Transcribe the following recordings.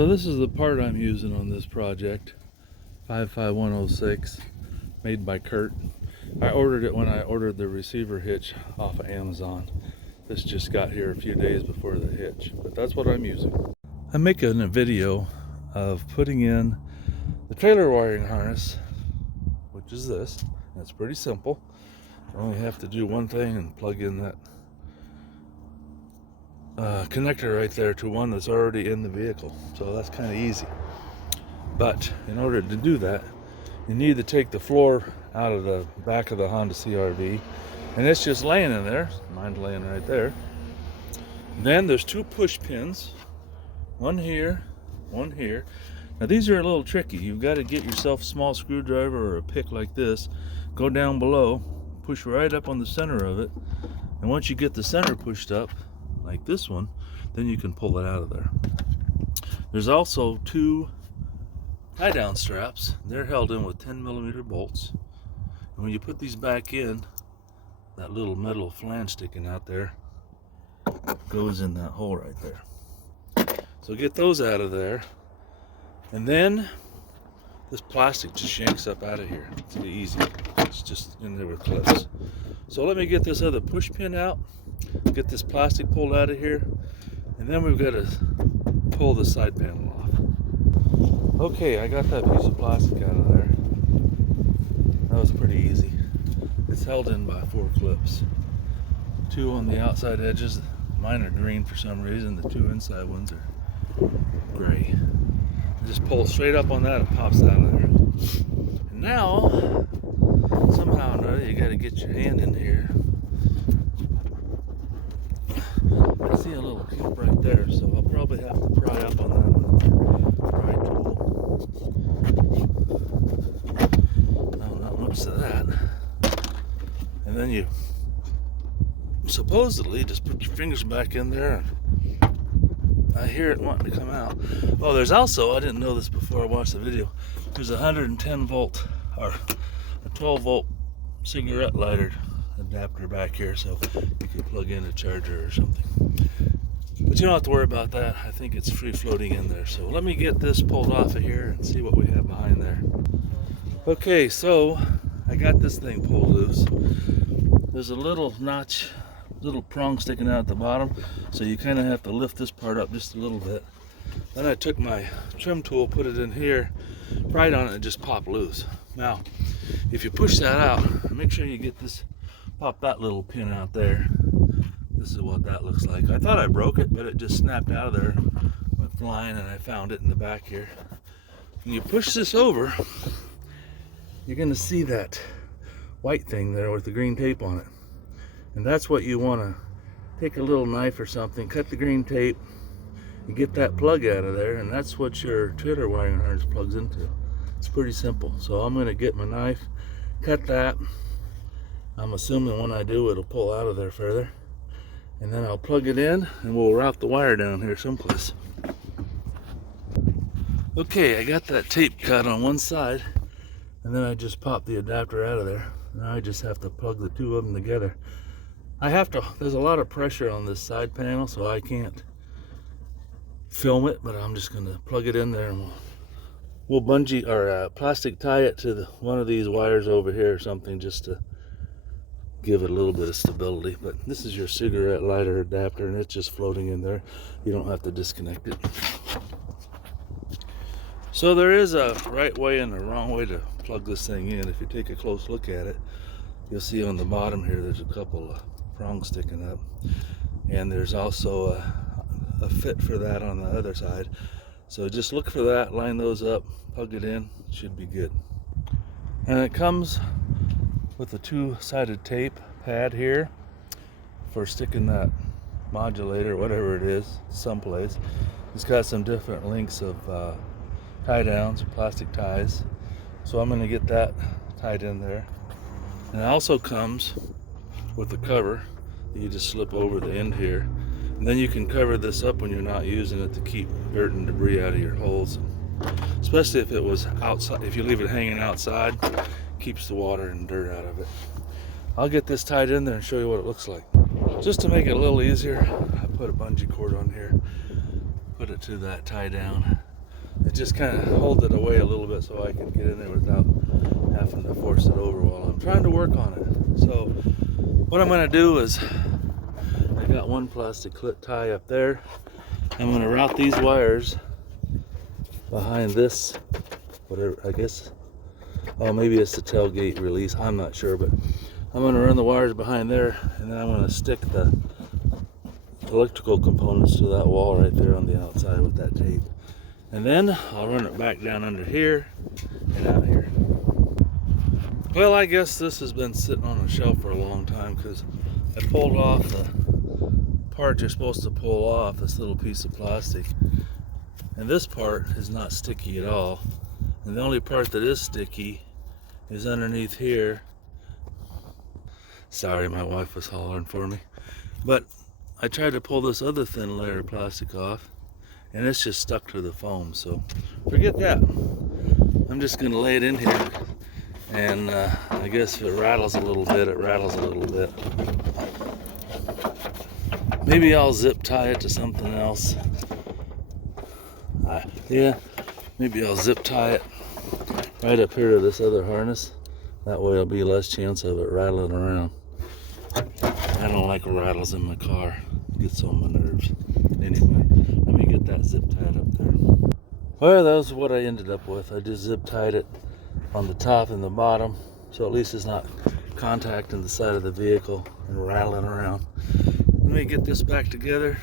So this is the part I'm using on this project, 55106, made by Kurt. I ordered it when I ordered the receiver hitch off of Amazon. This just got here a few days before the hitch, but that's what I'm using. I'm making a video of putting in the trailer wiring harness, which is this. It's pretty simple. You only have to do one thing and plug in that connector right there to one that's already in the vehicle. So that's kind of easy. But in order to do that, you need to take the floor out of the back of the Honda CRV, and it's just laying in there. Mine's laying right there. Then there's two push pins, one here, one here. Now these are a little tricky. You've got to get yourself a small screwdriver or a pick like this, go down below, push right up on the center of it, and once you get the center pushed up, like this one, then you can pull it out of there. There's also two tie down straps. They're held in with 10mm bolts. And when you put these back in, that little metal flange sticking out there goes in that hole right there. So get those out of there. And then this plastic just yanks up out of here. It's easy. It's just in there with clips. So let me get this other push pin out, get this plastic pulled out of here, and then we've got to pull the side panel off. Okay, I got that piece of plastic out of there. That was pretty easy. It's held in by 4 clips. 2 on the outside edges. Mine are green for some reason. The 2 inside ones are gray. Just pull straight up on that, it pops out of there. And now, somehow or another, you got to get your hand in here. I see a little clip right there, so I'll probably have to pry up on that one. Pry tool. No, not much to that. And then you supposedly just put your fingers back in there. I hear it wanting to come out. Oh, there's also, I didn't know this before I watched the video, there's a 110 volt or a 12 volt cigarette lighter adapter back here, so you can plug in a charger or something. But you don't have to worry about that. I think it's free floating in there. So let me get this pulled off of here and see what we have behind there. Okay, so I got this thing pulled loose. There's a little notch, little prong sticking out at the bottom, so you kind of have to lift this part up just a little bit. Then I took my trim tool, put it in here, pried on it, and just popped loose. Now, if you push that out, make sure you get this, pop that little pin out there. This is what that looks like. I thought I broke it, but it just snapped out of there, went flying, and I found it in the back here. When you push this over, you're going to see that white thing there with the green tape on it. And that's what you want to take a little knife or something, cut the green tape, and get that plug out of there, and that's what your trailer wiring harness plugs into. It's pretty simple. So I'm going to get my knife, cut that. I'm assuming when I do, it'll pull out of there further. And then I'll plug it in, and we'll route the wire down here someplace. Okay, I got that tape cut on one side, and then I just pop the adapter out of there. Now I just have to plug the 2 of them together. There's a lot of pressure on this side panel, so I can't film it, but I'm just gonna plug it in there, and we'll bungee or plastic tie it to one of these wires over here or something, just to give it a little bit of stability. But this is your cigarette lighter adapter, and it's just floating in there. You don't have to disconnect it. So there is a right way and a wrong way to plug this thing in. If you take a close look at it, you'll see on the bottom here there's a couple of prongs sticking up, and there's also a fit for that on the other side. So just look for that, line those up, plug it in, should be good. And it comes with a 2-sided tape pad here for sticking that modulator, whatever it is, someplace. It's got some different lengths of tie downs, plastic ties. So I'm going to get that tied in there. And it also comes with a cover that you just slip over the end here. And then you can cover this up when you're not using it to keep dirt and debris out of your holes. Especially if it was outside, if you leave it hanging outside, keeps the water and dirt out of it. I'll get this tied in there and show you what it looks like. Just to make it a little easier, I put a bungee cord on here, put it to that tie down, it just kind of holds it away a little bit so I can get in there without having to force it over while I'm trying to work on it. So what I'm going to do is, I got one plastic clip tie up there. I'm going to route these wires behind this, whatever, I guess, oh, maybe it's the tailgate release, I'm not sure, but I'm going to run the wires behind there, and then I'm going to stick the electrical components to that wall right there on the outside with that tape. And then I'll run it back down under here and out here. Well, I guess this has been sitting on a shelf for a long time because I pulled off the part you're supposed to pull off, this little piece of plastic. And this part is not sticky at all. And the only part that is sticky is underneath here. Sorry, my wife was hollering for me. But I tried to pull this other thin layer of plastic off, and it's just stuck to the foam, so forget that. I'm just going to lay it in here, and I guess if it rattles a little bit, it rattles a little bit. Maybe I'll zip tie it to something else. Yeah, maybe I'll zip tie it right up here to this other harness. That way there'll be less chance of it rattling around. I don't like rattles in my car. It gets on my nerves. Anyway, let me get that zip tied up there. Well, that was what I ended up with. I just zip tied it on the top and the bottom, so at least it's not contacting the side of the vehicle and rattling around. Let me get this back together.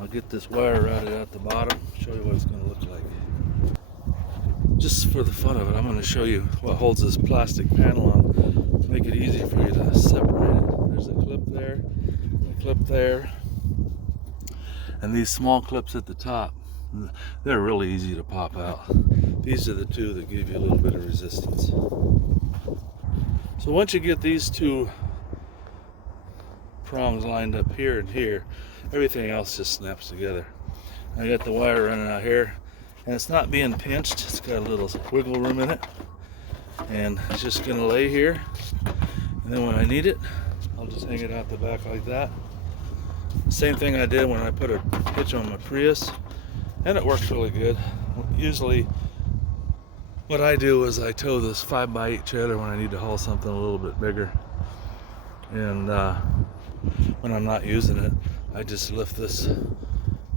I'll get this wire routed out the bottom, show you what it's going to look like. Just for the fun of it, I'm going to show you what holds this plastic panel on to make it easy for you to separate it. There's a clip there, and a clip there, and these small clips at the top. They're really easy to pop out. These are the two that give you a little bit of resistance. So once you get these two prongs lined up here and here, everything else just snaps together. I got the wire running out here, and it's not being pinched. It's got a little wiggle room in it, and it's just gonna lay here, and then when I need it, I'll just hang it out the back like that. Same thing I did when I put a hitch on my Prius, and it works really good. Usually what I do is I tow this 5x8 trailer when I need to haul something a little bit bigger, and when I'm not using it, I just lift this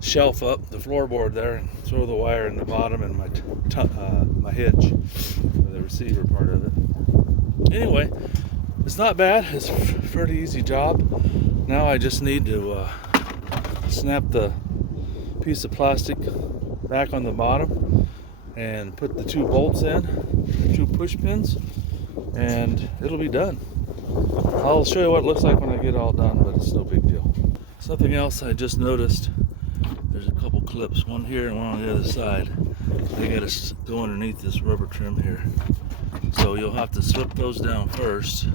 shelf up, the floorboard there, and throw the wire in the bottom and my hitch, the receiver part of it. Anyway, it's not bad. It's a pretty easy job. Now I just need to snap the piece of plastic back on the bottom and put the 2 bolts in, 2 push pins, and it'll be done. I'll show you what it looks like when I get all done, but it's no big deal. Something else I just noticed, there's a couple clips, one here and one on the other side. They gotta go underneath this rubber trim here. So you'll have to slip those down first.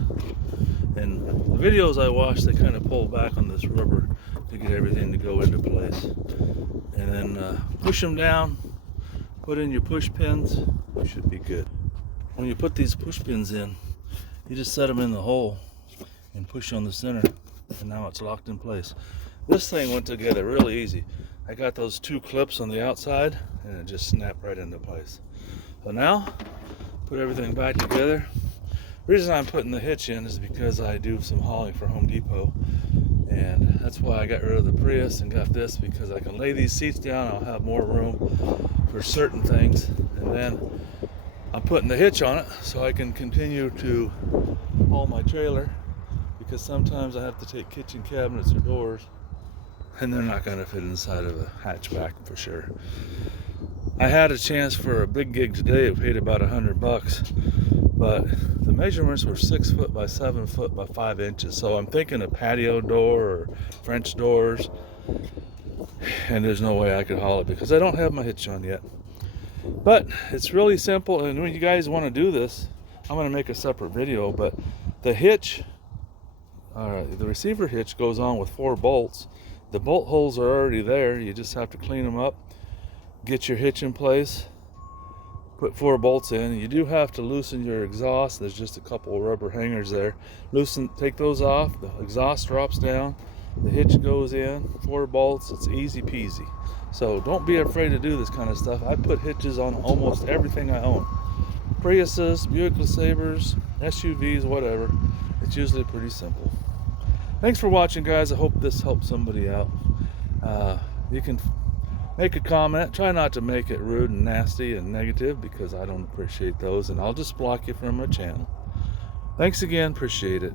And the videos I watched, they kind of pull back on this rubber to get everything to go into place. And then push them down, put in your push pins, you should be good. When you put these push pins in, you just set them in the hole and push on the center, and now it's locked in place. This thing went together really easy. I got those 2 clips on the outside, and it just snapped right into place. So now, put everything back together. The reason I'm putting the hitch in is because I do some hauling for Home Depot, and that's why I got rid of the Prius and got this, because I can lay these seats down. I'll have more room for certain things, and then I'm putting the hitch on it so I can continue to haul my trailer, because sometimes I have to take kitchen cabinets or doors, and they're not going to fit inside of a hatchback for sure. I had a chance for a big gig today. It paid about $100, but the measurements were 6 foot by 7 foot by 5 inches. So I'm thinking a patio door or French doors, and there's no way I could haul it because I don't have my hitch on yet. But it's really simple, and when you guys want to do this, I'm going to make a separate video, but the hitch, the receiver hitch goes on with 4 bolts. The bolt holes are already there. You just have to clean them up, get your hitch in place, put 4 bolts in. You do have to loosen your exhaust. There's just a couple of rubber hangers there. Take those off. The exhaust drops down. The hitch goes in, 4 bolts, it's easy peasy. So don't be afraid to do this kind of stuff. I put hitches on almost everything I own. Priuses, Buick LeSabres, SUVs, whatever. It's usually pretty simple. Thanks for watching, guys. I hope this helps somebody out. You can make a comment. Try not to make it rude and nasty and negative, because I don't appreciate those, and I'll just block you from my channel. Thanks again. Appreciate it.